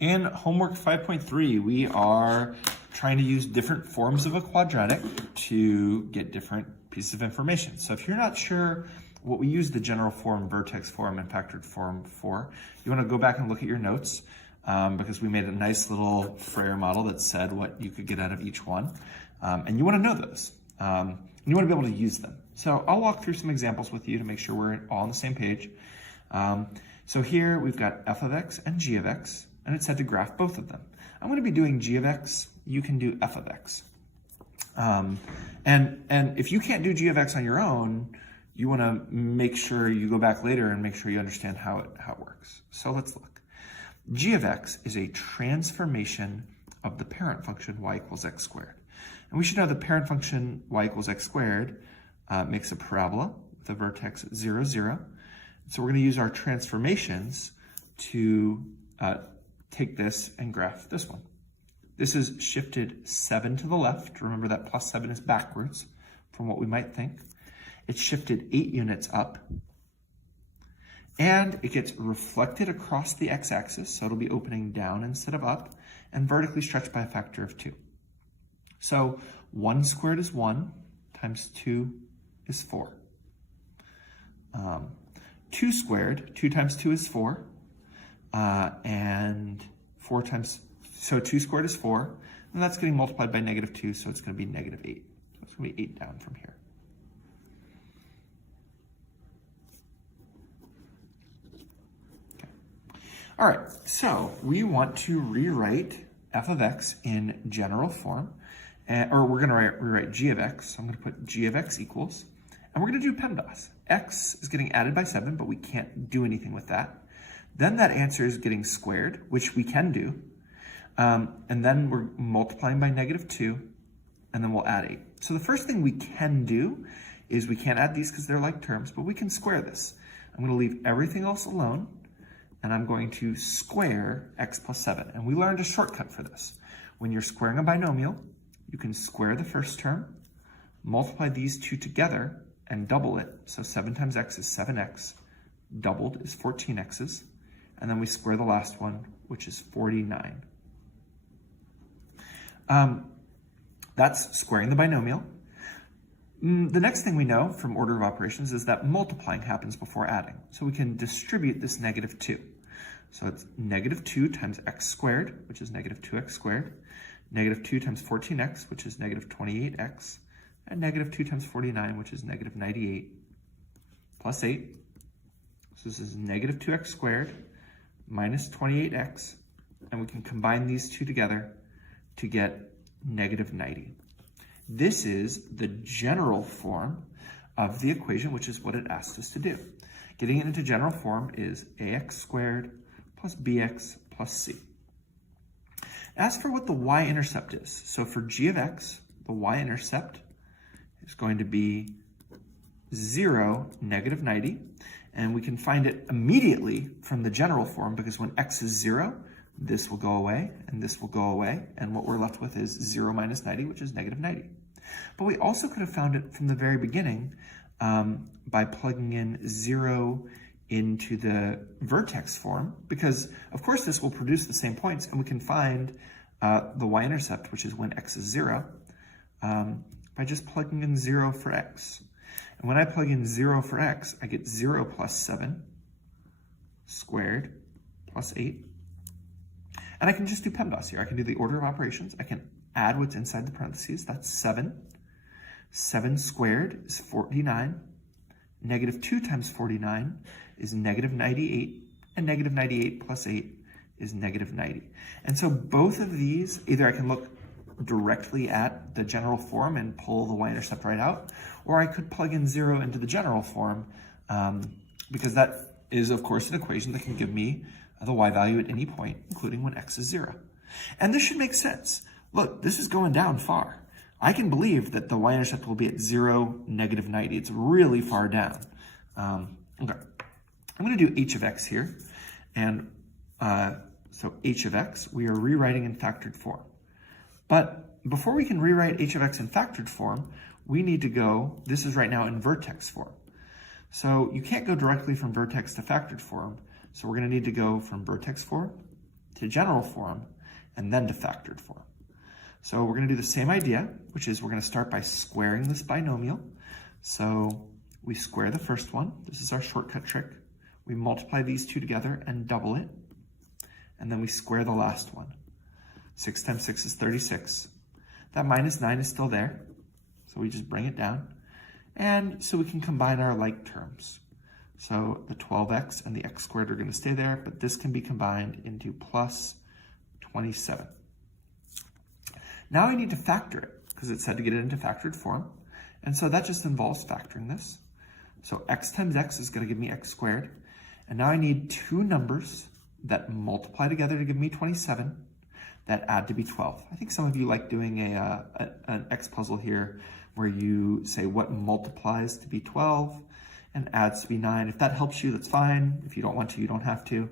In homework 5.3, we are trying to use different forms of a quadratic to get different pieces of information. So if you're not sure what we use the general form, vertex form, and factored form for, you want to go back and look at your notes because we made a nice little Freyr model that said what you could get out of each one. And you want to know those. You want to be able to use them. So I'll walk through some examples with you to make sure we're all on the same page. So here we've got f of x and g of x, and it said to graph both of them. I'm going to be doing g of x, you can do f of x. And if you can't do g of x on your own, you want to make sure you go back later and make sure you understand how it works. So let's look. G of x is a transformation of the parent function y equals x squared. And we should know the parent function y equals x squared makes a parabola with a vertex 0, 0. So we're going to use our transformations to take this and graph this one. This is shifted 7 to the left. Remember that plus 7 is backwards from what we might think. It's shifted 8 units up. And it gets reflected across the x-axis, so it'll be opening down instead of up, and vertically stretched by a factor of 2. So 1 squared is 1, times 2 is 4. 2 squared, 2 times 2 is 4, and 4 times, so 2 squared is 4, and that's getting multiplied by negative 2, so it's going to be negative 8. So it's going to be 8 down from here. Okay. All right, so we want to rewrite f of x in general form, or we're going to rewrite g of x. So I'm going to put g of x equals, and we're going to do PEMDAS. X is getting added by 7, but we can't do anything with that. Then that answer is getting squared, which we can do. And then we're multiplying by negative 2, and then we'll add 8. So the first thing we can do is we can't add these because they're like terms, but we can square this. I'm going to leave everything else alone, and I'm going to square x plus 7. And we learned a shortcut for this. When you're squaring a binomial, you can square the first term, multiply these two together, and double it. So 7 times x is 7x, doubled is 14x's, and then we square the last one, which is 49. That's squaring the binomial. The next thing we know from order of operations is that multiplying happens before adding. So we can distribute this negative 2. So it's negative 2 times x squared, which is negative 2x squared, negative 2 times 14x, which is negative 28x, and negative 2 times 49, which is negative 98, plus 8. So this is negative 2x squared minus 28x, and we can combine these two together to get negative 90. This is the general form of the equation, which is what it asked us to do. Getting it into general form is ax squared plus bx plus c. As for what the y-intercept is, so for g of x, the y-intercept is going to be 0, negative 90, and we can find it immediately from the general form because when x is 0, this will go away, and this will go away, and what we're left with is 0 minus 90, which is negative 90. But we also could have found it from the very beginning by plugging in 0 into the vertex form, because of course this will produce the same points, and we can find the y-intercept, which is when x is 0, by just plugging in 0 for x. And when I plug in 0 for x, I get 0 plus 7 squared plus 8. And I can just do PEMDAS here. I can do the order of operations. I can add what's inside the parentheses. That's 7. 7 squared is 49. Negative 2 times 49 is negative 98. And negative 98 plus 8 is negative 90. And so both of these, either I can look directly at the general form and pull the y-intercept right out, or I could plug in 0 into the general form because that is, of course, an equation that can give me the y value at any point, including when x is 0. And this should make sense. Look, this is going down far. I can believe that the y-intercept will be at 0, negative 90. It's really far down. Okay, I'm going to do h of x here. And so h of x, we are rewriting in factored form. But before we can rewrite h of x in factored form, we need to go, this is right now in vertex form. So you can't go directly from vertex to factored form. So we're going to need to go from vertex form to general form, and then to factored form. So we're going to do the same idea, which is we're going to start by squaring this binomial. So we square the first one. This is our shortcut trick. We multiply these two together and double it. And then we square the last one. 6 times 6 is 36. That minus 9 is still there, so we just bring it down. And so we can combine our like terms. So the 12x and the x squared are going to stay there, but this can be combined into plus 27. Now I need to factor it, because it said to get it into factored form. And so that just involves factoring this. So x times x is going to give me x squared. And now I need two numbers that multiply together to give me 27 that add to be 12. I think some of you like doing an X puzzle here where you say what multiplies to be 12 and adds to be 9. If that helps you, that's fine. If you don't want to, you don't have to.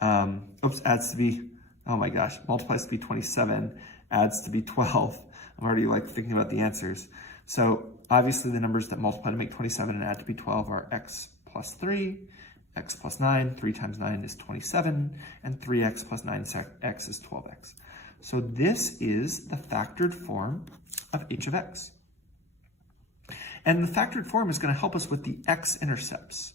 Adds to be, oh my gosh, multiplies to be 27, adds to be 12. I'm already like thinking about the answers. So obviously the numbers that multiply to make 27 and add to be 12 are x plus 3, x plus 9, 3 times 9 is 27, and 3x plus 9x is 12x. So this is the factored form of h of x. And the factored form is going to help us with the x-intercepts.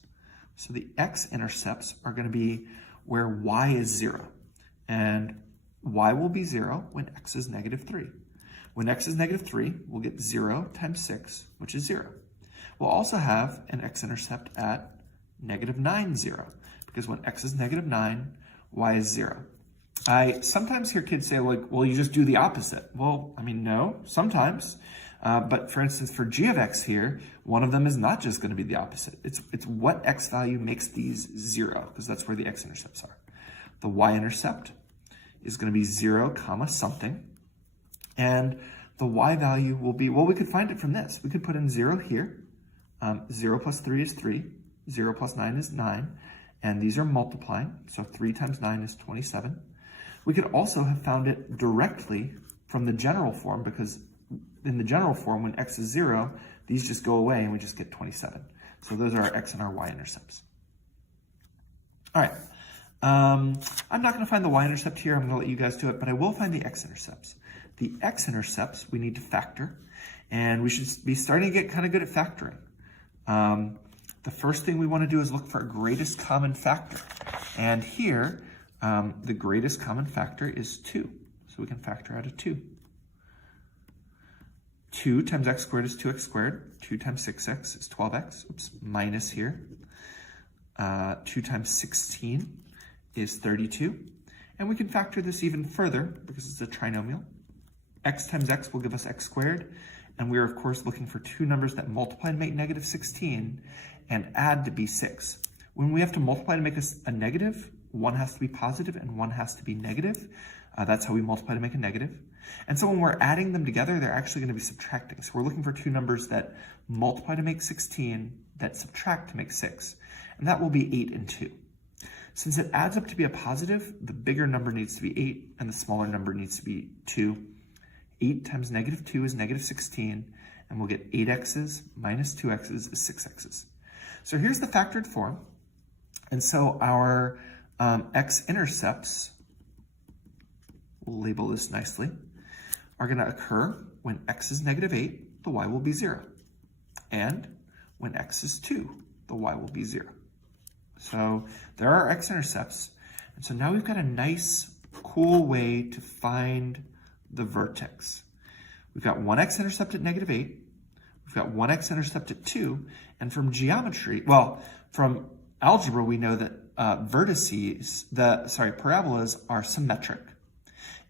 So the x-intercepts are going to be where y is 0. And y will be 0 when x is negative 3. When x is negative 3, we'll get 0 times 6, which is 0. We'll also have an x-intercept at negative 9, 0. Because when x is negative 9, y is 0. I sometimes hear kids say, like, well, you just do the opposite. Well, I mean, no, sometimes. But for instance, for g of x here, one of them is not just going to be the opposite. It's what x value makes these 0, because that's where the x-intercepts are. The y-intercept is going to be 0 comma something. And the y value will be, well, we could find it from this. We could put in 0 here. 0 plus 3 is 3. 0 plus 9 is 9. And these are multiplying. So 3 times 9 is 27. We could also have found it directly from the general form, because in the general form, when x is 0, these just go away and we just get 27. So those are our x and our y-intercepts. All right. I'm not going to find the y-intercept here. I'm going to let you guys do it, but I will find the x-intercepts. The x-intercepts we need to factor, and we should be starting to get kind of good at factoring. The first thing we want to do is look for a greatest common factor. And here, the greatest common factor is 2. So we can factor out a 2. 2 times x squared is 2x squared. 2 times 6x is 12x. Oops, minus here. 2 times 16 is 32. And we can factor this even further because it's a trinomial. X times x will give us x squared. And we are, of course, looking for two numbers that multiply to make negative 16 and add to be 6. When we have to multiply to make a negative, one has to be positive and one has to be negative. That's how we multiply to make a negative. And so when we're adding them together, they're actually going to be subtracting. So we're looking for two numbers that multiply to make 16, that subtract to make 6. And that will be 8 and 2. Since it adds up to be a positive, the bigger number needs to be 8 and the smaller number needs to be 2. 8 times negative 2 is negative 16, and we'll get 8x's minus 2x's is 6x's. So here's the factored form. And so our x-intercepts, we'll label this nicely, are going to occur when x is negative 8, the y will be 0. And when x is 2, the y will be 0. So there are our x-intercepts. And so now we've got a nice, cool way to find the vertex. We've got one x-intercept at negative 8. We've got one x-intercept at 2. And from geometry, well, from algebra, we know that parabolas are symmetric.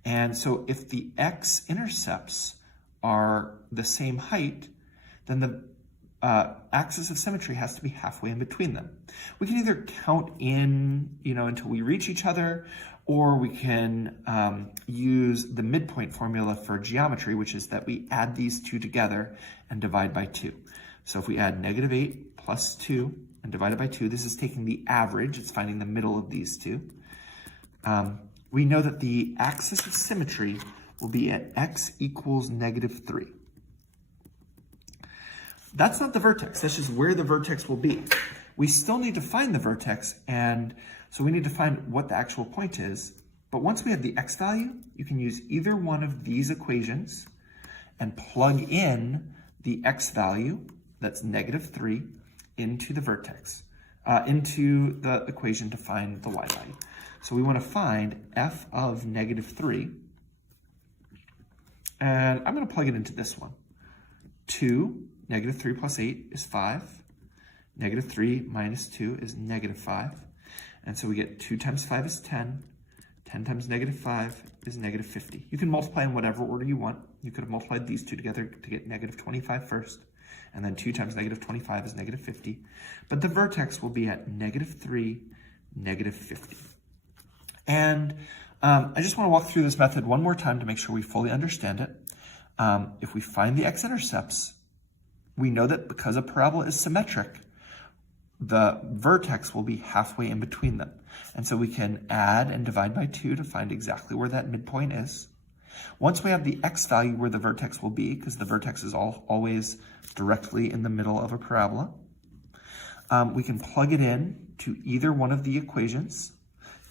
And so if the x-intercepts are the same height, then the axis of symmetry has to be halfway in between them. We can either count in, until we reach each other, or we can use the midpoint formula for geometry, which is that we add these two together and divide by 2. So if we add negative 8 plus 2 and divide it by 2, this is taking the average. It's finding the middle of these two. We know that the axis of symmetry will be at x equals negative 3. That's not the vertex. That's just where the vertex will be. We still need to find the vertex, and so we need to find what the actual point is. But once we have the x value, you can use either one of these equations and plug in the x value, that's -3, into the vertex, into the equation to find the y value. So we want to find f of -3, and I'm going to plug it into this one. 2, -3 plus 8 is 5. -3 minus 2 is -5. And so we get 2 times 5 is 10. 10 times -5 is -50. You can multiply in whatever order you want. You could have multiplied these two together to get -25 first. And then 2 times -25 is -50. But the vertex will be at -3, -50. And I just want to walk through this method one more time to make sure we fully understand it. If we find the x-intercepts, we know that because a parabola is symmetric, the vertex will be halfway in between them. And so we can add and divide by 2 to find exactly where that midpoint is. Once we have the x value where the vertex will be, because the vertex is always directly in the middle of a parabola, we can plug it in to either one of the equations,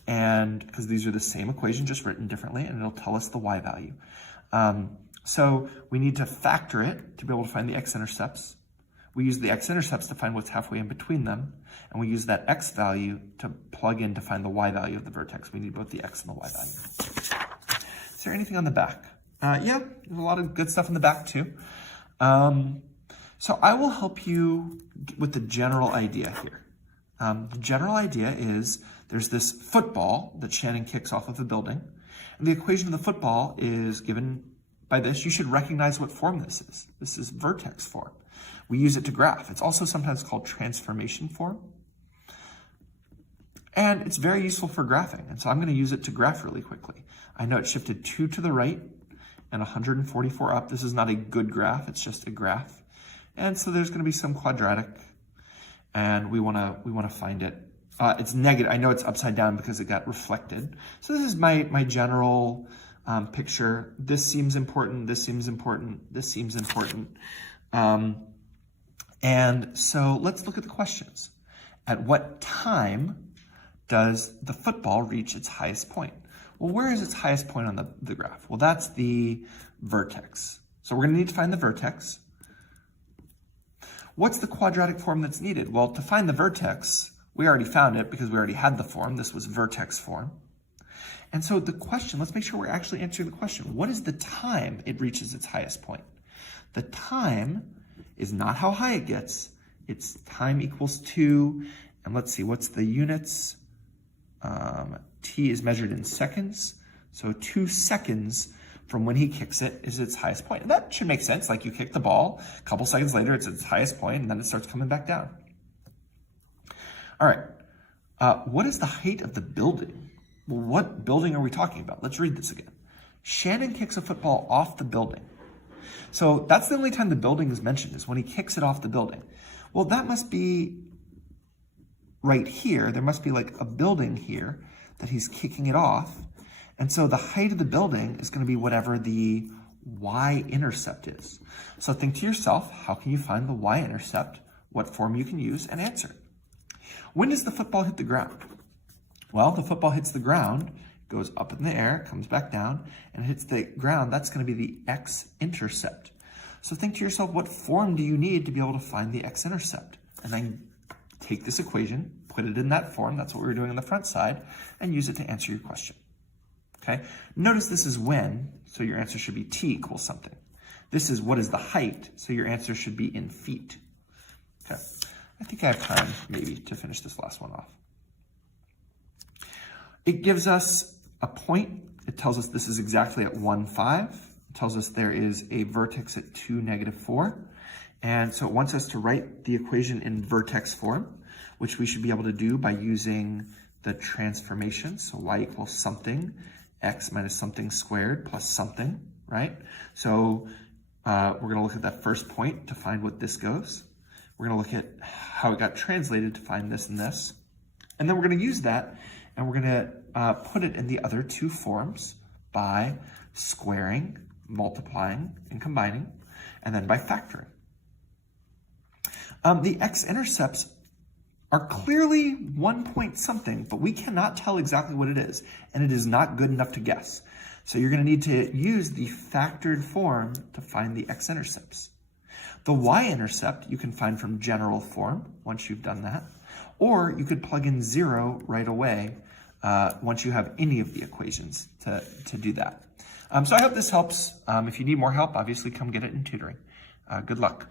and because these are the same equation, just written differently, and it'll tell us the y value. So we need to factor it to be able to find the x-intercepts. We use the x-intercepts to find what's halfway in between them, and we use that x value to plug in to find the y value of the vertex. We need both the x and the y value. Is there anything on the back? Yeah, there's a lot of good stuff in the back too. So I will help you with the general idea here. The general idea is there's this football that Shannon kicks off of the building, and the equation of the football is given by this. You should recognize what form this is. This is vertex form. We use it to graph. It's also sometimes called transformation form. And it's very useful for graphing. And so I'm going to use it to graph really quickly. I know it shifted 2 to the right and 144 up. This is not a good graph. It's just a graph. And so there's going to be some quadratic, and we want to find it. It's negative. I know it's upside down because it got reflected. So this is my general picture. This seems important. This seems important. This seems important. And so let's look at the questions. At what time does the football reach its highest point? Well, where is its highest point on the graph? Well, that's the vertex. So we're going to need to find the vertex. What's the quadratic form that's needed? Well, to find the vertex, we already found it because we already had the form. This was vertex form. And so the question, let's make sure we're actually answering the question. What is the time it reaches its highest point? The time is not how high it gets. It's time equals 2. And let's see, what's the units? T is measured in seconds. So 2 seconds from when he kicks it is its highest point. And that should make sense. Like you kick the ball, a couple seconds later, it's at its highest point, and then it starts coming back down. All right. What is the height of the building? Well, what building are we talking about? Let's read this again. Shannon kicks a football off the building. So that's the only time the building is mentioned, is when he kicks it off the building. Well, that must be right here. There must be like a building here that he's kicking it off. And so the height of the building is going to be whatever the y-intercept is. So think to yourself, how can you find the y-intercept, what form you can use, and answer. When does the football hit the ground? Well, the football hits the ground, goes up in the air, comes back down, and hits the ground. That's going to be the x-intercept. So think to yourself, what form do you need to be able to find the x-intercept? And then take this equation, put it in that form, that's what we were doing on the front side, and use it to answer your question. Okay? Notice this is when, so your answer should be t equals something. This is what is the height, so your answer should be in feet. Okay. I think I have time, maybe, to finish this last one off. It gives us a point. It tells us this is exactly at 1, 5. It tells us there is a vertex at 2, -4. And so it wants us to write the equation in vertex form, which we should be able to do by using the transformation. So y equals something, x minus something squared plus something, right? So we're going to look at that first point to find what this goes. We're going to look at how it got translated to find this and this. And then we're going to use that, and we're going to put it in the other two forms by squaring, multiplying, and combining, and then by factoring. The x-intercepts are clearly 1 point something, but we cannot tell exactly what it is, and it is not good enough to guess. So you're going to need to use the factored form to find the x-intercepts. The y-intercept you can find from general form once you've done that, or you could plug in 0 right away once you have any of the equations to do that. So I hope this helps. If you need more help, obviously come get it in tutoring. Good luck.